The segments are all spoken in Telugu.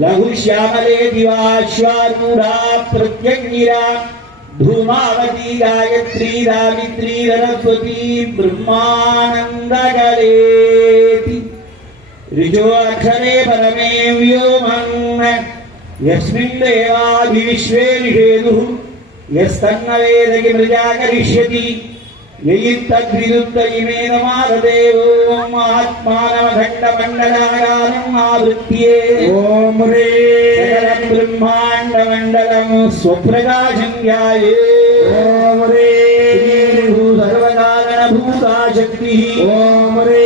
లఘుశ్యామలే దివాశ్వారూఢా ప్రత్యంగిరా ధూమావతి గాయత్రీ రావిత్రీ సరస్వతి బ్రహ్మానందగలేతి రిజోక్షరే పరమే వ్యోమం యస్మిన్ దేవాది విశ్వే నిషేదు యస్తన్న వేదకి ప్రజా विलिप्तद्विरुद्ध इमेदमासदेव ॐ आत्मानमखण्डमण्डलाकारम् आवृत्ये ॐ रे ब्रह्माण्डमण्डलम् स्वप्रकाशम् ध्याये ॐ रे सर्वकारणभूता शक्तिः ॐ रे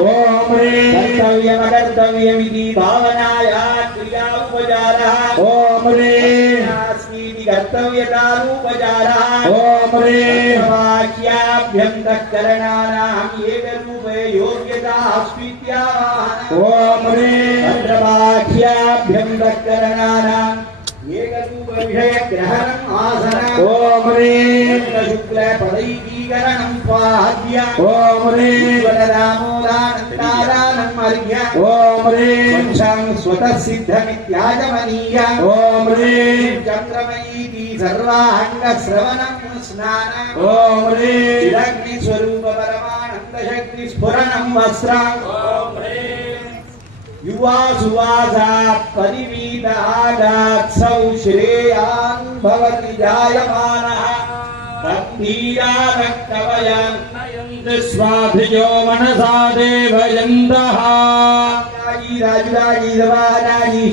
ओम कर्तव्यम अकर्तव्यमिति भावनाया क्रिया उपचारः। ओम कर्तव्यतारूपचारः ओम वाक्याभ्यन्तःकरणानाम् एकरूपे योग्यता स्वीत्या ओम वाक्याभ्यन्तःकरणानाम् ఓం శుక్ల పదైకీకరణం స్వాహ్య ఓం రామోదానందానందర్య ఓం రేం శం స్వతః సిద్ధమిత్యాజమనీయ ఓం రేం చంద్రమయీతి సర్వాంగ శ్రవణం స్నానం ఓం రేం అగ్ని స్వరూప పరమానంద శక్తి స్ఫురణం వస్త్రం युवा सुवासात् परिवीतागात् सौ श्रेयान् भवति जायमानः। स्वाभिजो मनसा देवयन्तः। राजुराजी रवाराजी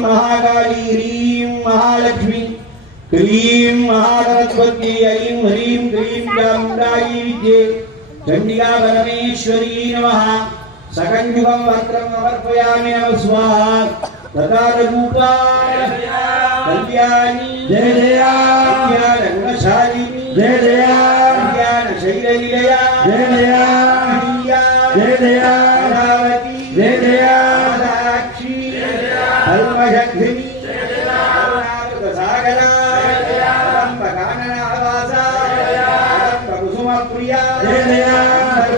महाकाली, ह्रीं महालक्ष्मी ह्रीं महासरस्वती ऐं ह्रीं ह्रीं चामुण्डायी विद्ये, चण्डिका नमः। सकञ्जुकं वक्त्रं समर्पयामि नमः स्वाहा प्रकाररूपाय कल्याणी जय जया ज्ञानगुणशालिनी जय जया ज्ञानशैललीलया जय जया जय जया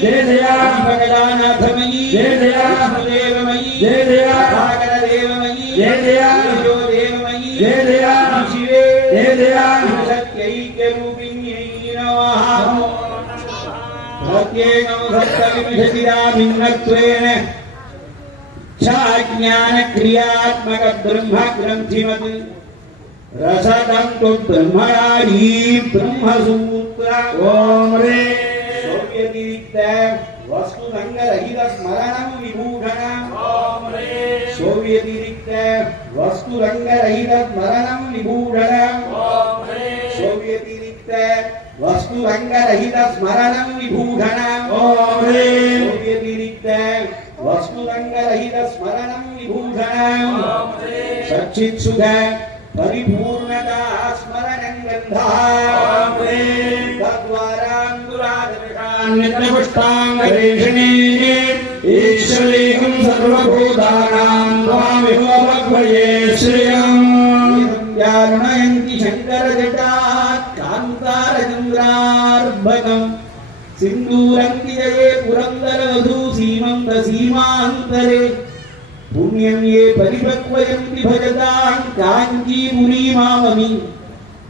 जय दया भगदानाथ मयि जय दया देव जय दया सागर देव जय दया जो देव जय दया शिवे जय दया सत्यैक्य रूपिण्यै नमः सत्येन सप्तविंशतिरा भिन्नत्वेन छाज्ञानक्रियात्मक ब्रह्म ग्रन्थिमत् रसदं तु ब्रह्मणारी ब्रह्मसूत्र। ॐ रे। वस्तु रंग रहित स्मरण विमूढ़ सोव्यतिरिक्त वस्तु रंग रहित स्मरण विमूढ़ सोव्यतिरिक्त वस्तु रंग रहित स्मरण विमूढ़ सोव्यतिरिक्त वस्तु रंग रहित स्मरण विमूढ़ सचित्सुध परिपूर्णता स्मरण गंधा न्यतनपुष्टाङ्गरेषिणी ईश्वरीकम् सर्वभूतानाम् त्वामिहोपक्वये श्रियम् णयन्ति शङ्करजटात् कान्तारचन्द्रार्भकम् सिन्दूरङ्किजये पुरन्दरवधू सीमन्त सीमान्तरे पुण्यं ये परिपक्वयन्ति भजतां काञ्चीमुनीमाममि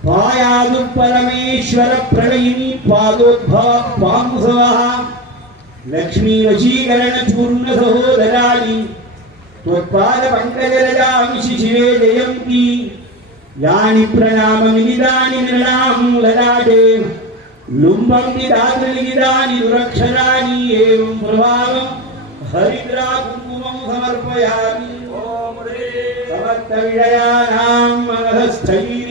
పాయాదు పరమేశ్వర ప్రళయిని పాదోద్భవ పాంసవ లక్ష్మీ వశీకరణ చూర్ణ సహోదరాలి త్వత్పాద పంకజలజామి శిశిరే జయంతి యాని ప్రణామ మిగిదాని నృణాం లలాటే లుంబంతి దాతృలిగిదాని దురక్షరాణి ఏం ప్రభావం హరిద్రా కుంకుమం సమర్పయామి ఓం సమర్థ విడయానాం మనస్థై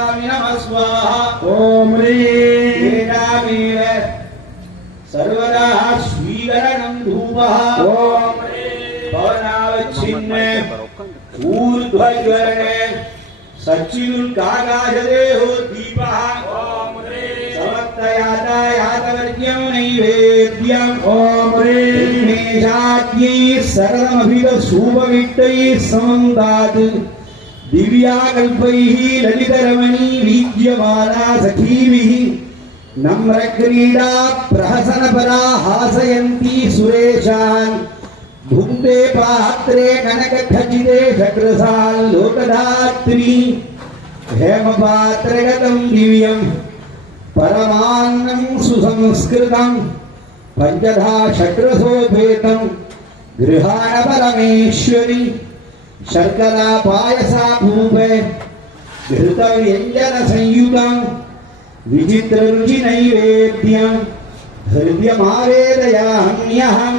ॐ ह्रीमेव सर्वदा स्वीकरणम् धूपः। ॐ पवनावच्छिन्ने। ऊर्ध्वज्वरणे। सच्चिदुल्काकाशदेहो दीपः। समर्थयातायातवर्ग्यम् नैवेद्यम्। ॐ దివ్యాకల్పైః లలితరమణీ వీద్యమానా సఖీభిः నమ్రక్రీడా ప్రహసనపరా హాసయంతి సురేషాన్ భుక్తే పాత్రే కనకఖచితే శక్రసాన్ లోకధాత్రి హేమపాత్రగతం దివ్యం పరమాన్నం సుసంస్కృతం పంచధా శక్రశోభేతం గృహాణ పరమేశ్వరి शर्करा पायसा भूपे धृतव्यञ्जन संयुतम् विचित्ररुचिनैवेद्यम् हृद्यमावेदयाहन्यहम्